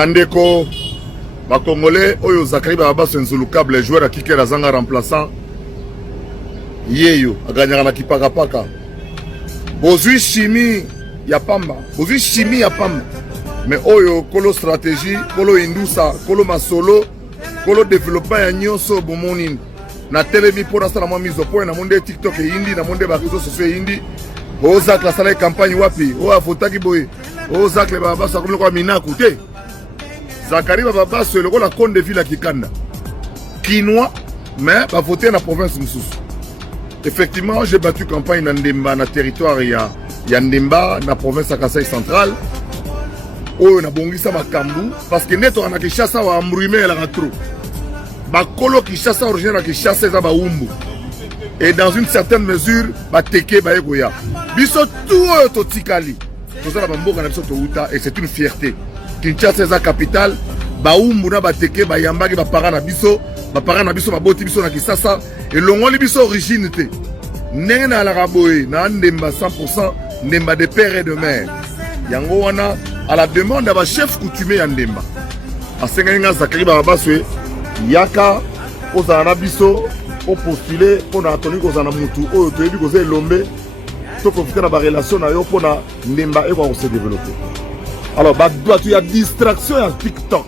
Andeko, ma Congolais, Oyo Zakari Baba Senzulukable, les joueurs à qui est Zanga remplaçant. Yeyo, a gagné à Kipaka Paka. Bozui chimie, Yapamba. Bozui chimie, Yapamba. Mais Oyo, Kolo stratégie, Kolo Indusa, Kolo Masolo, Kolo développement, Yanyonso, Bomonin. Na télémi pour l'instant, la mise au point, na monde TikTok et Hindi, na monde réseaux sociaux et Hindi. Ozak la salle campagne wapi, Oa Fotaki Boy, Ozak le Baba, ça comme le quoi Mina Kouté. Zakari Baba, c'est le rôle à compte de ville à Kikanda. Quinois, mais va voter dans la province Moussous. Effectivement, j'ai battu campagne dans Ndemba, dans le territoire, il y a Ndemba, dans la province à Kasaï centrale. Oh, on a bongisa Makambu, parce que net on a Kishasa ou Ambrumé la trop. Bakolo Kishasa originaire Kishasa est à Baumbu. Et dans une certaine mesure, Bateke Baegoya. Biso tout Totikali. Tout ça, et c'est une fierté. Kinshasa est la capitale. Baumbu na Bateke, Bayambagi, Baparana Biso, Baparana Biso, Baboti Biso na Kisasa. Et l'ongoli Biso origine. Nena la Raboé, na Ndemba 100%, Ndemba de père et de mère. Yango wana, à la demande d'un chef coutumier ya Ndemba. A Sengenga Zakari Babaswe, Yaka, Ozana Biso, pour postuler, pour attendu qu'on a mutu, ou tu as dit qu'on a lombé, pour profiter de la relation pour Ndemba et pour se développer. Alors, il y a distraction à TikTok.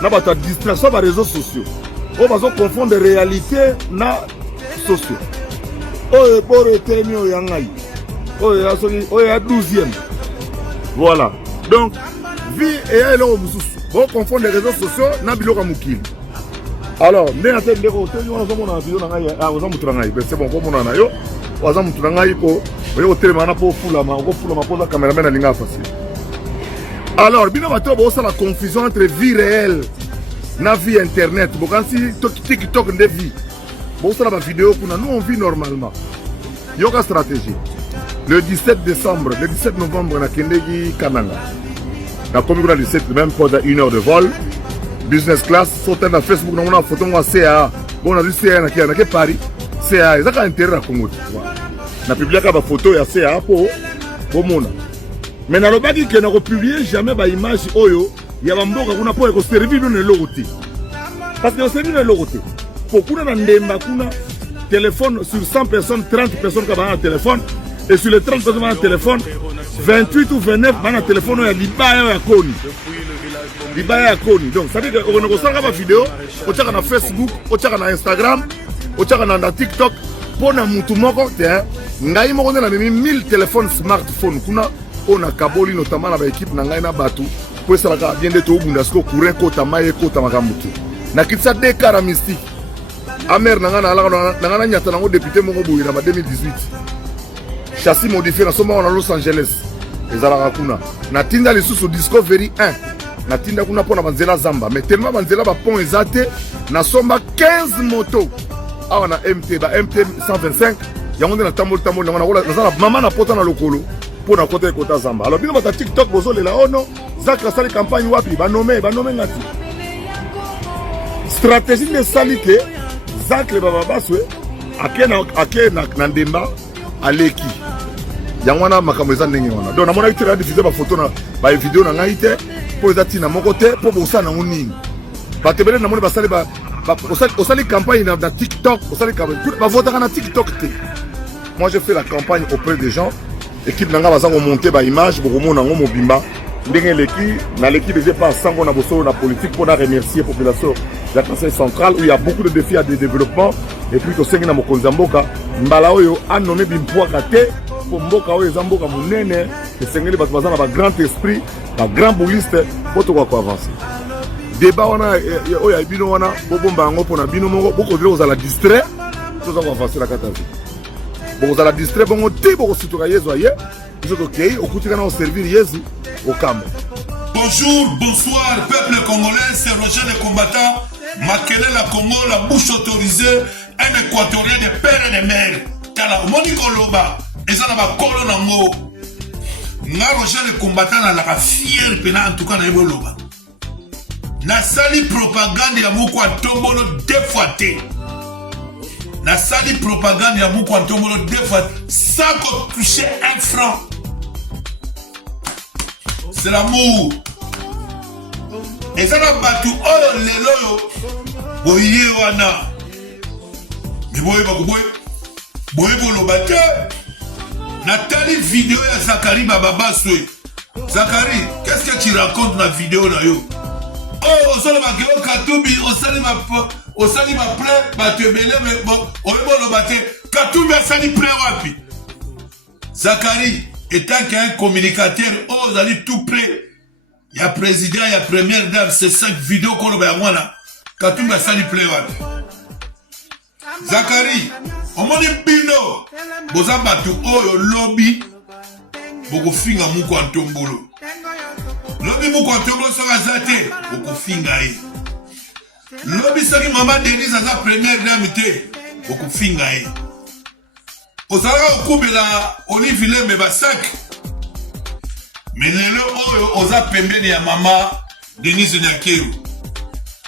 Il y a distraction sur les réseaux sociaux. On va confondre les réalités na sociaux. Oh, pour éterniser au Yangaï. Oh, il y a 12e. Voilà. Donc, vie et elle au Moussous. On confond les réseaux sociaux na biloko mukili. Alors, mais à cette vidéo, c'est bon, comme on a yo, on a muturangai ko, on a télémana pour fulama, on fulama pour la caméraman à l'inga facile. Alors, bien sûr, la confusion entre vie réelle et vie internet. Bon, quand si TikTok de vie, bon, ça la vidéo qu'on a, nous on vit normalement. Il y a une stratégie. Le 17 décembre, le 17 novembre, on a Kendegi Kananga. La commune le 17, même pas d'une heure de vol. Business class, sauter dans Facebook, on a une photo de CA. Bon, on a vu CA qui est à Paris. CA, c'est un intérêt à Congo. On a publié une photo de CA pour le monde. Mais dans le bagage qu'on n'a publié jamais l'image Oyo, il y a un bon qu'on a pour servir une loroté. Parce que c'est une loroté. Pour qu'on ait un téléphone sur 100 personnes, 30 personnes qui ont un téléphone, et sur les 30 personnes qui ont un téléphone, 28 ou 29 ont un téléphone, il y a l'Ibaya Koni. L'Ibaya Koni. Donc, ça veut dire qu'on a reçu une vidéo, on a sur Facebook, on a sur Instagram, on a sur TikTok, pour nous montrer, on a 1000 téléphones smartphones. On a Kaboli notamment avec l'équipe Nangaina Batu pour ça bien de tout bundasko courir kota maye kota makamutu na kitsa des cas mystique amer nangana nyata nango député mongo boyi na 2018 châssis modifié na soma na Los Angeles ezala kuna na tinda les sous Discovery 1 na tinda kuna pona banzela zamba mais tellement banzela ba pont ezate na somba 15 motos awa na MT 125 yango na tamol na maman na pota na lokolo pour na côté kota zamba. Alors bien dans TikTok bozo le la ono Zak la sali campagne wapi ba nommé ngati. Stratégie de salite Zak le baba baswe akena na Ndemba aleki. Yangwana makamweza ndenge wana. Donc na mona itira diffuser ba photo na ba vidéo na ngaite pour ezati na moko te pour bosa na nini. Ba tebele na mona basali ba osali campagne na TikTok, osali campagne ba voter na TikTok te. Moi je fais la campagne auprès des gens. L'équipe n'a pas monté par image pour remonter dans mon bimba. L'équipe n'est pas sans qu'on a bossé la politique pour remercier la population de la Kasaï centrale où il y a beaucoup de défis à développement. Et puis, au sein de mon Konzamboka, Mbalaoyo a nommé Bimpoa Kate pour Mboka ou Zamboka Mounene. Et c'est un grand esprit, un grand bouliste pour tout avancer. Débat, on a un bino, on a un bino, beaucoup de choses à la distrait. Tout ça va avancer la catastrophe. Bon, vous allez distraire, bon, on dit, bon, si tu as Yezoye, vous êtes ok, au quotidien, on servir Yezu au Cameroun. Bonjour, bonsoir, peuple congolais, c'est Roger le combattant, Makele la Congo, la bouche autorisée, un équatorien de père et de mère. Kala, Monique Oloba, et ça n'a pas colo nango. Nga Roger le combattant, la fière, pena, en tout cas, na Ebo Loba. Na sali propagande ya moko atombolo 2 fois té. La sali propagande ya moko antomolo 2 fois sans toucher 1 franc. C'est l'amour. eza na bato oyo lelo oyo boye wana me boye boloba te natali video ya Zakari Bababaswe. Zakari, qu'est-ce que tu racontes dans la vidéo na yo? Oh, osala makeo Katumbi, osali ma plein batebele mais bon, oyeboloba te Katumbi asali plein wapi? Zakari, étant qu'un communicateur, oh, allez tout près. Il y a président, il y a première dame, c'est 5 vidéos qu'on va avoir là. Katumbi asali plein wapi? Zakari, on m'a dit bino, bozamba tu oyo lobby, boko finga muko antombolo. Lobby muko antombolo so gazate, boko finga e. Lobby saki maman Denise aza première dame te, boko finga e. Ozalaka okubela Olive Lembe basak. Mais lelo oyo oza pembeni ya mama Denise Nyakeru.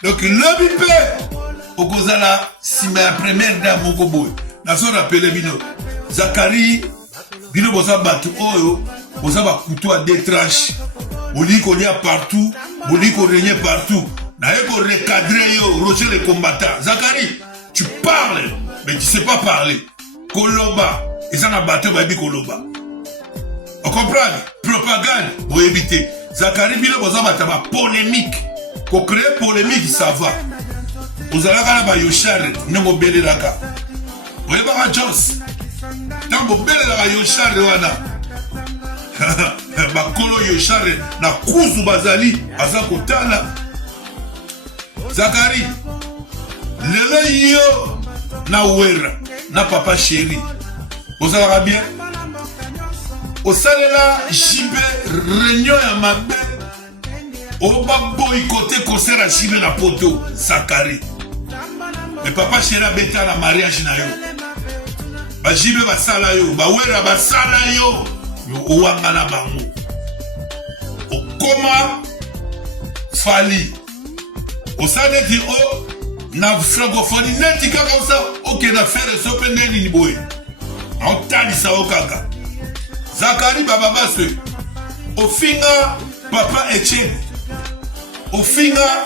Donc lobby pe okozala sima ya première dame moko boy. Naso rappele bino Zakari bino boza batu oyo boza ba couteau à deux tranches. Boli ko lia partout, boli ko régner partout. Na eko recadrer yo, Roger le combattant. Zakari, tu parles mais tu sais pas parler. Koloba, et ça n'a battu baby Koloba. On comprend? Propagande, vous évitez. Zakari bino boza bataba polémique. Ko créer polémique ça va. Vous allez à la Yoshare, non belle laka. Vous voyez pas Joss. Tant que belle la Yoshare wana. Bakolo Yoshare na kuzu bazali azako tala. Zakari, lelo yo na wera na papa chéri. Vous allez bien. Au salela jibe réunion ya mabe. Oba boycotté concert à Chibé na poto Zakari. Mais papa chéri a bêta la mariage na yo. Ba jibe ba sala yo, ba wera ba sala yo. Yo ouanga na bango. Okoma fali. Osane di o na francophonie neti kaka osa ok na faire sope neni ni boy. On tali sa okaka. Zakari Bababaswe. Ofinga papa Etienne. Ofinga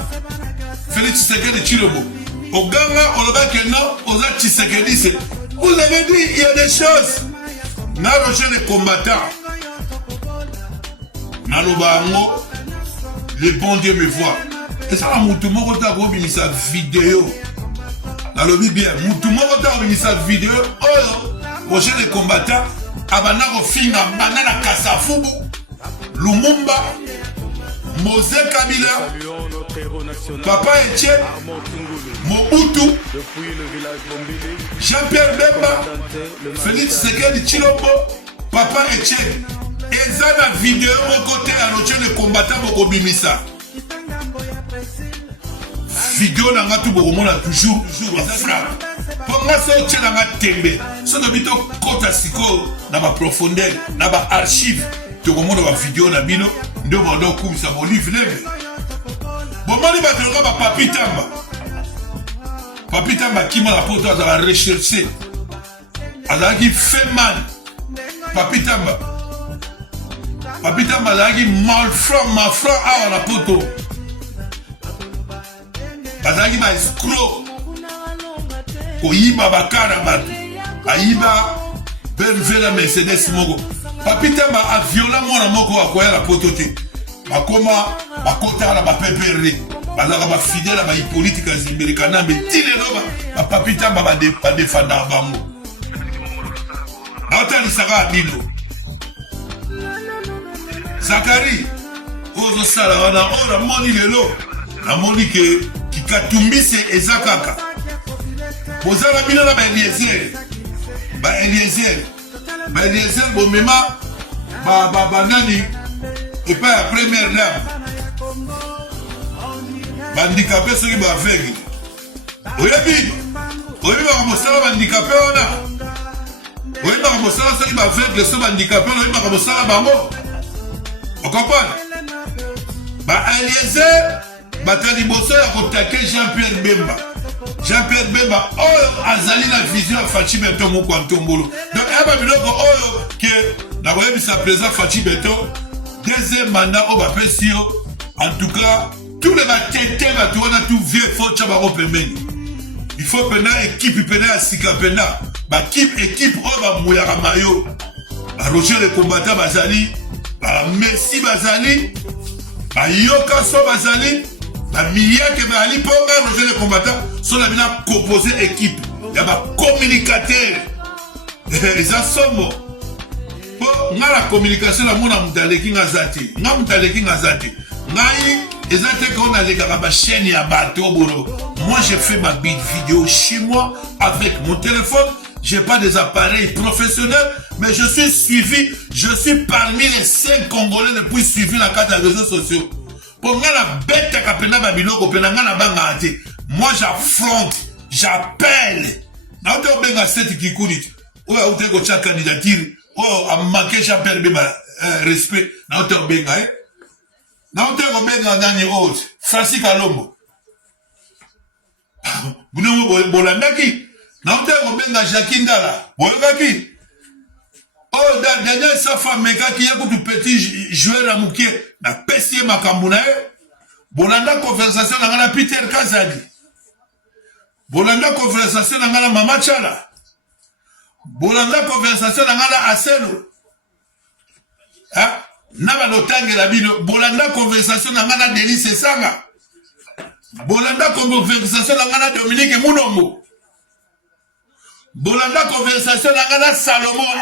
Félix Tshisekedi Tshilombo. Oganga oloba que non, oza Tshisekedi c'est. Vous avez dit il y a des choses. Na Roger les combattants. Na lobango le bon Dieu me voit. Et ça la mutu moko ta ko binisa vidéo. Na lobi bien, mutu moko ta ko binisa vidéo. Oh, Roger les combattants abana ko finga banana kasafubu. Lumumba Mose Kabila, Papa Etienne, Mobutu, Jean-Pierre Bemba, Félix Tshisekedi Tshilombo, Papa Etienne. Et ça la vidéo au côté à notre de combattant au Bimisa. Vidéo n'a pas tout le monde toujours frappe. Pour moi, c'est un tembe. Ça doit être côté à Siko, dans ma profondeur, dans ma archive. Tout le monde a une vidéo na bino. Nous demandons comme ça mon livre bon mali batelo ba Papi Tamba. Papi Tamba qui m'a la poto à rechercher. Azaki fait mal. Papi Tamba azaki malfrant à la poto. Azaki ba escroc. Ko yiba bakara batu. Ayiba benvela Mercedes moko. Papi Tamba a violé mon moko a koya la potote. Bakoma bakota la ba pepere. Bazaka ba fidèle ba politique americana mais tile roba. Papi Tamba ba défendre bango. Atali saka dino. Zakari ozo sala wana ora moni lelo. Na moni ke kikatumbise ezakaka. Bozala bino na ba Eliezer. Ba Eliezer bomema ba nani et pas la première dame bandicapé ceux qui va faire oyebi ba mosala bandicapé ona oyebi ba mosala ceux qui va faire les so bandicapé oyebi ba mosala bango on comprend ba Eliezer batali boso ya kotake Jean-Pierre Bemba oyo azali na vision ya Fachi Beton moko antombolo donc aba biloko oyo ke na koyebisa président Fachi Beton deuxième mandat au bapesio en tout cas tous les batétés on a tout vieux faut tchabaro pembeni il faut pena équipe pena asika pena ba équipe o ba mouyara mayo ba Roger le combattant bazali ba Messi bazali ba Yoka so bazali ba Miyake bazali ponga Roger le combattant so la bina composer équipe ya ba communicateur les asombo bon nga la communication la mona mutaleki ngazati nga mutaleki ngazati ngai ezate qu'on a les gars ma chaîne ya bateau boulot moi je fais ma vidéo chez moi avec mon téléphone j'ai pas des appareils professionnels mais je suis suivi je suis parmi les 5 Congolais les plus suivis dans les réseaux sociaux pour nga la bête kapena babiloko pena nga na banga ate moi j'affronte j'appelle na ote obenga seti kikunit ou ote ko cha candidature oh a manqué j'appelle be respect na ote obenga na ote obenga ngani autre Francis Kalombo buno bolandaki na ote obenga Jacques Ndala boyokaki oh Daniel Safa meka ki yako tout petit joueur à Mouké na pesier makambo na bolanda conversation na ngana Peter Kazadi bolanda conversation na ngana Mama Chala bolanda conversation na ngana Aselo ha na lotange la bino bolanda conversation na ngana Denis Sanga bolanda conversation na ngana Dominique Munombo bolanda conversation na ngana Salomon